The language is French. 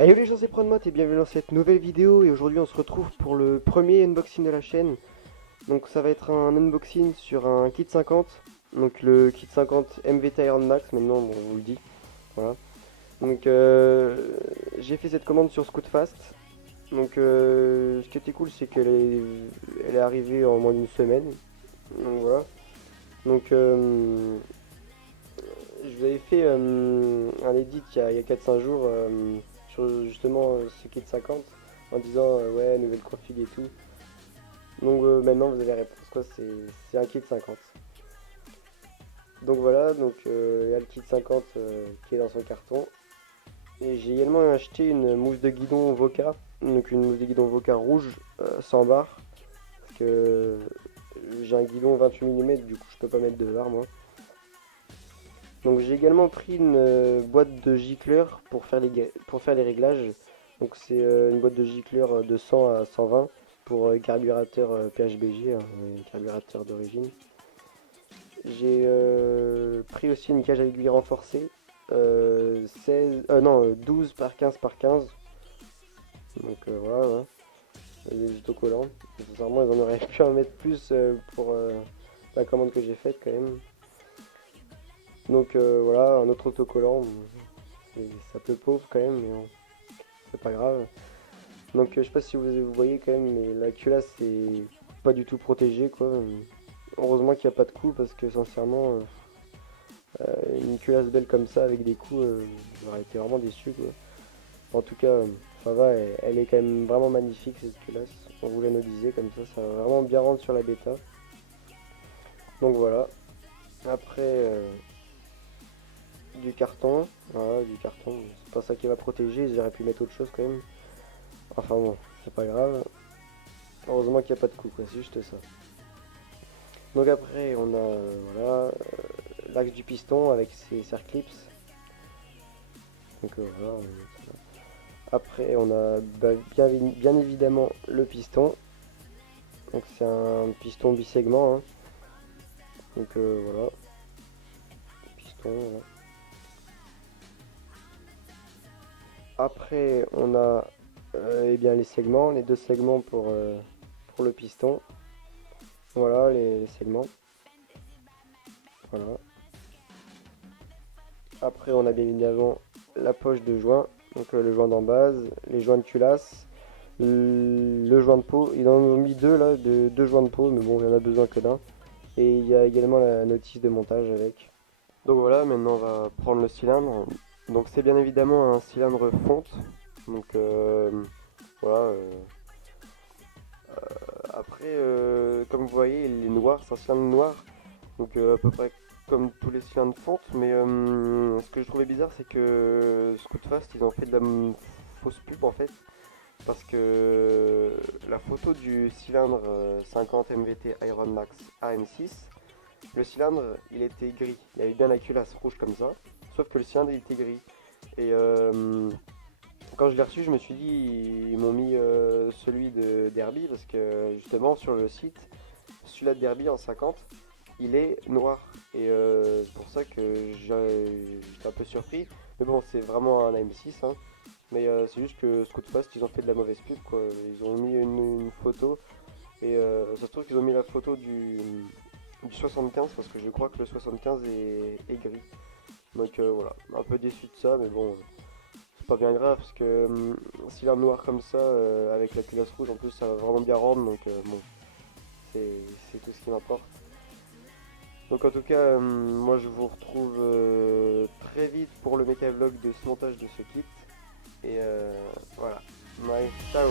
Hey les gens, c'est Pronmot et bienvenue dans cette nouvelle vidéo. Et aujourd'hui on se retrouve pour le premier unboxing de la chaîne. Donc ça va être un unboxing sur un kit 50. Donc le kit 50 MVT Iron Max, maintenant bon, on vous le dit. Voilà. Donc j'ai fait cette commande sur Scootfast. Donc ce qui était cool, c'est qu'elle est arrivée en moins d'une semaine. Donc voilà. Donc je vous avais fait un edit il y a 4-5 jours sur justement ce kit 50 en disant ouais, nouvelle config et tout. Donc maintenant vous avez la réponse, quoi, c'est un kit 50. Donc voilà, donc il y a le kit 50 qui est dans son carton. Et j'ai également acheté une mousse de guidon Voca, donc une mousse de guidon Voca rouge sans barre. Parce que j'ai un guidon 28 mm, du coup je peux pas mettre de barre moi. Donc j'ai également pris une boîte de gicleurs pour faire les réglages. Donc c'est une boîte de gicleurs de 100 à 120 pour carburateur PHBG, hein, carburateur d'origine. J'ai pris aussi une cage à aiguille renforcée, 12 par 15 par 15. Donc voilà, des autocollants. Sincèrement ils en auraient pu en mettre plus pour la commande que j'ai faite quand même. Donc voilà, un autre autocollant, c'est un peu pauvre quand même, mais bon, c'est pas grave. Donc je sais pas si vous voyez quand même, mais la culasse c'est pas du tout protégé quoi. Heureusement qu'il n'y a pas de coups parce que sincèrement, une culasse belle comme ça avec des coups, j'aurais été vraiment déçu quoi. En tout cas, ça va, elle est quand même vraiment magnifique cette culasse. On vous l'anodisait comme ça va vraiment bien rendre sur la bêta. Donc voilà. Après du carton, voilà, du carton, c'est pas ça qui va protéger, j'aurais pu mettre autre chose quand même. Enfin bon, c'est pas grave. Heureusement qu'il n'y a pas de coup, quoi, c'est juste ça. Donc après on a voilà l'axe du piston avec ses serre-clips. Donc voilà. Après on a bien évidemment le piston. Donc c'est un piston bisegment, hein. Donc voilà. Piston, voilà. Après on a eh bien les segments, les deux segments pour le piston. Voilà les segments. Voilà. Après on a bien évidemment la poche de joint, donc le joint d'embase, les joints de culasse, le joint de peau. Ils en ont mis deux là, deux joints de peau, mais bon il y en a besoin que d'un. Et il y a également la notice de montage avec. Donc voilà, maintenant on va prendre le cylindre. Donc c'est bien évidemment un cylindre fonte. Donc voilà. Après, comme vous voyez, il est noir, c'est un cylindre noir. Donc à peu près comme tous les cylindres fonte. Mais ce que je trouvais bizarre, c'est que Scootfast, ils ont fait de la fausse pub en fait. Parce que la photo du cylindre 50 MVT Iron Max AM6, le cylindre il était gris, il avait bien la culasse rouge comme ça, sauf que le cylindre il était gris. Et quand je l'ai reçu, je me suis dit, ils m'ont mis celui de Derby, parce que justement sur le site, celui-là de Derby en 50, il est noir. Et c'est pour ça que j'étais un peu surpris. Mais bon, c'est vraiment un AM6, hein. Mais c'est juste que Scootfast, ils ont fait de la mauvaise pub, quoi. Ils ont mis une photo, et ça se trouve qu'ils ont mis la photo du 75, parce que je crois que le 75 est gris. Donc voilà, un peu déçu de ça, mais bon, c'est pas bien grave, parce que s'il est noir comme ça, avec la culasse rouge, en plus ça va vraiment bien rendre, donc bon, c'est tout ce qui m'importe. Donc en tout cas, moi je vous retrouve très vite pour le méca vlog de ce montage de ce kit. Et voilà, ciao.